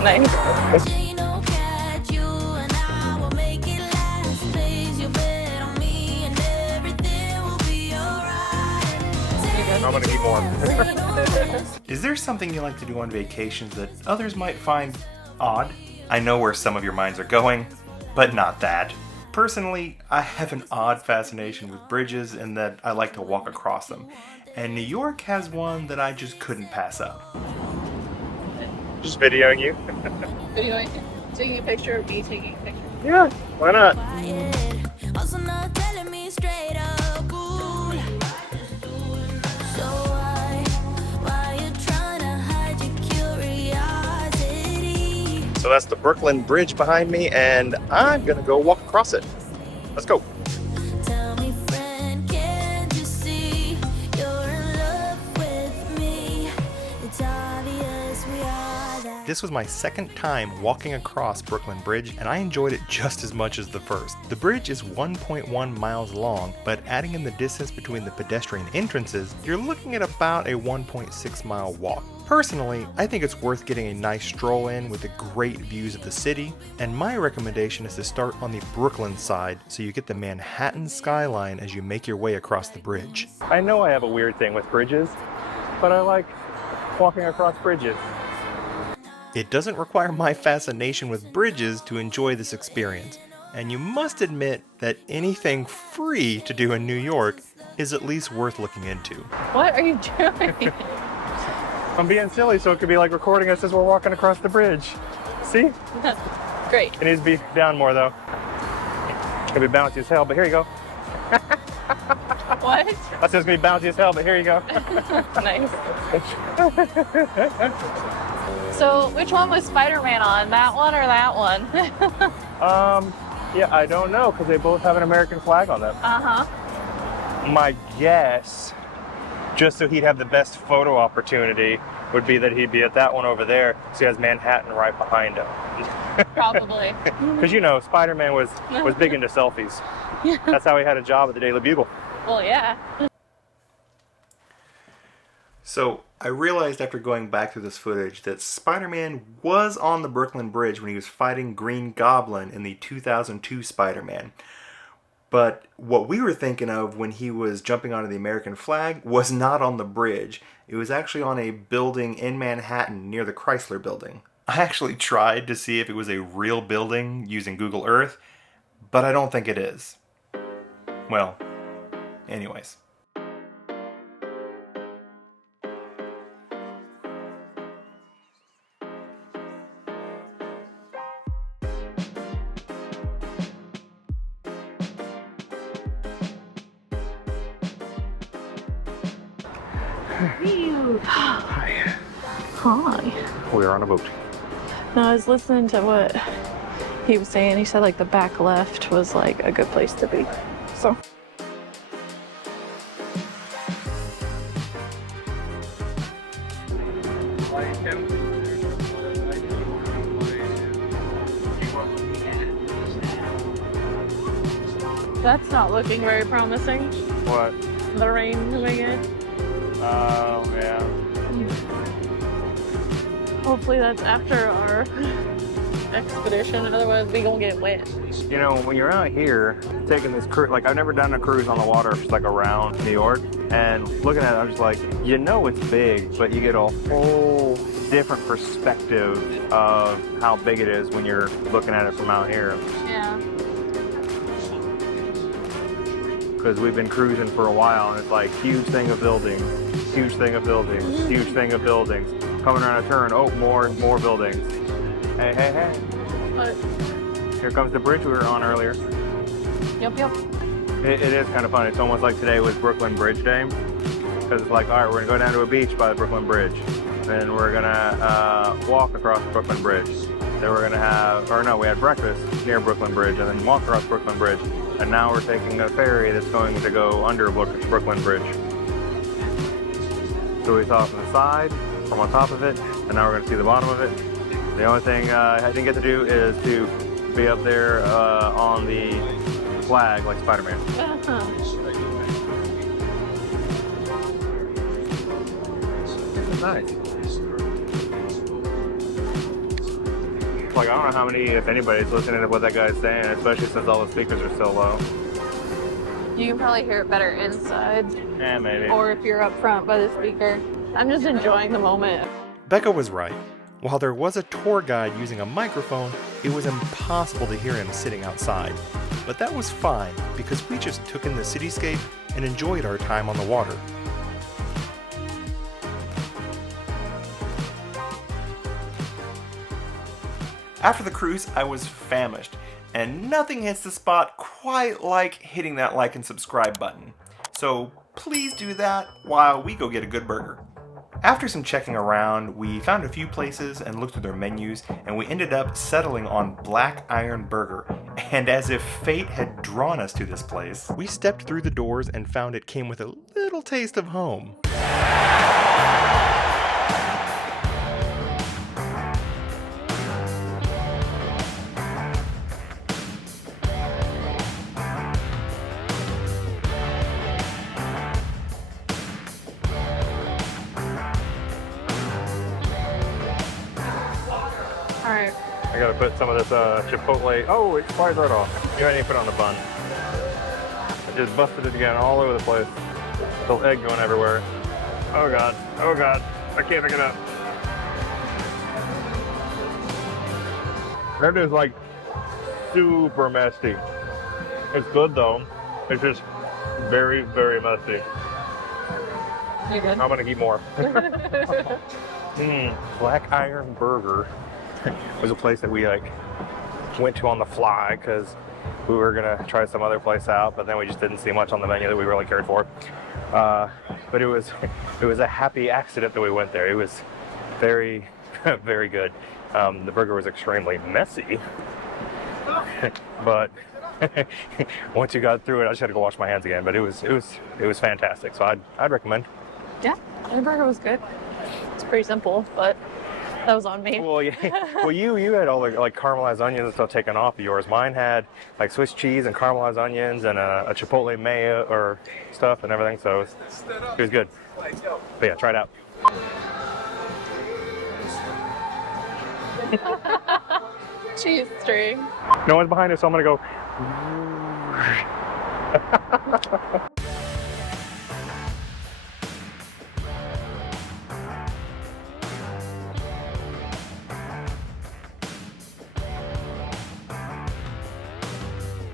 Nice. I'm gonna eat more. Is there something you like to do on vacations that others might find odd? I know where some of your minds are going, but not that. Personally, I have an odd fascination with bridges in that I like to walk across them. And New York has one that I just couldn't pass up. Just videoing you. Videoing, taking a picture of me taking a picture. Yeah, why not? So that's the Brooklyn Bridge behind me, and I'm gonna go walk across it. Let's go. This was my second time walking across Brooklyn Bridge, and I enjoyed it just as much as the first. The bridge is 1.1 miles long, but adding in the distance between the pedestrian entrances, you're looking at about a 1.6 mile walk. Personally, I think it's worth getting a nice stroll in with the great views of the city, and my recommendation is to start on the Brooklyn side so you get the Manhattan skyline as you make your way across the bridge. I know I have a weird thing with bridges, but I like walking across bridges. It doesn't require my fascination with bridges to enjoy this experience, and you must admit that anything free to do in New York is at least worth looking into. What are you doing? I'm being silly, so it could be like recording us as we're walking across the bridge. See? Great. It needs to be down more though. It's gonna be bouncy as hell, but here you go. What? I said it's gonna be bouncy as hell, but here you go. Nice. So, which one was Spider-Man on? That one or that one? Yeah, I don't know, because they both have an American flag on them. Uh-huh. My guess, just so he'd have the best photo opportunity, would be that he'd be at that one over there, so he has Manhattan right behind him. Probably. Because, you know, Spider-Man was big into selfies. Yeah. That's how he had a job at the Daily Bugle. Well, yeah. So, I realized after going back through this footage that Spider-Man was on the Brooklyn Bridge when he was fighting Green Goblin in the 2002 Spider-Man. But what we were thinking of when he was jumping onto the American flag was not on the bridge. It was actually on a building in Manhattan near the Chrysler Building. I actually tried to see if it was a real building using Google Earth, but I don't think it is. Well, anyways. Hi. Hi. We're on a boat. No, I was listening to what he was saying. He said like the back left was like a good place to be. So. That's not looking very promising. What? The rain coming in. Oh, yeah. Hopefully that's after our expedition, otherwise we gonna get wet. You know, when you're out here taking this cruise, like I've never done a cruise on the water just like around New York, and looking at it, I'm just like, you know it's big, but you get a whole different perspective of how big it is when you're looking at it from out here. Yeah. Because we've been cruising for a while, and it's like huge thing of buildings, huge thing of buildings, huge thing of buildings. Coming around a turn, oh, more buildings. Hey, hey, hey. But, Here comes the bridge we were on earlier. yep. It is kind of funny. It's almost like today was Brooklyn Bridge Day. Because it's like, all right, we're going to go down to a beach by the Brooklyn Bridge. Then we're going to walk across Brooklyn Bridge. Then we're going to have, or no, we had breakfast near Brooklyn Bridge and then walk across Brooklyn Bridge. And now we're taking a ferry that's going to go under Brooklyn Bridge. So we saw from the side, from on top of it, and now we're going to see the bottom of it. The only thing I didn't get to do is to be up there on the flag like Spider-Man. This is nice. Like, I don't know how many, if anybody's listening to what that guy's saying, especially since all the speakers are so low. You can probably hear it better inside. Yeah, maybe. Or if you're up front by the speaker. I'm just enjoying the moment. Becca was right. While there was a tour guide using a microphone, it was impossible to hear him sitting outside. But that was fine, because we just took in the cityscape and enjoyed our time on the water. After the cruise, I was famished, and nothing hits the spot quite like hitting that like and subscribe button. So please do that while we go get a good burger. After some checking around, we found a few places and looked through their menus, and we ended up settling on Black Iron Burger. And as if fate had drawn us to this place, we stepped through the doors and found it came with a little taste of home. Alright. I gotta put some of this Chipotle. Oh, it flies right off. You didn't even put it on the bun. I just busted it again all over the place. Little egg going everywhere. Oh god. Oh god. I can't pick it up. That is like super messy. It's good though. It's just very, very messy. You good? I'm gonna eat more. Black Iron Burger was a place that we went to on the fly because we were gonna try some other place out, but then we just didn't see much on the menu that we really cared for. But it was a happy accident that we went there. It was very, very good. The burger was extremely messy, but once you got through it, I just had to go wash my hands again. But it was fantastic. So I'd recommend. Yeah, the burger was good. It's pretty simple, but that was on me. Well, yeah. Well, you had all the caramelized onions and stuff taken off of yours. Mine had like Swiss cheese and caramelized onions and a Chipotle mayo or stuff and everything. So it was good. But yeah, try it out. Cheese string. No one's behind us, so I'm gonna go.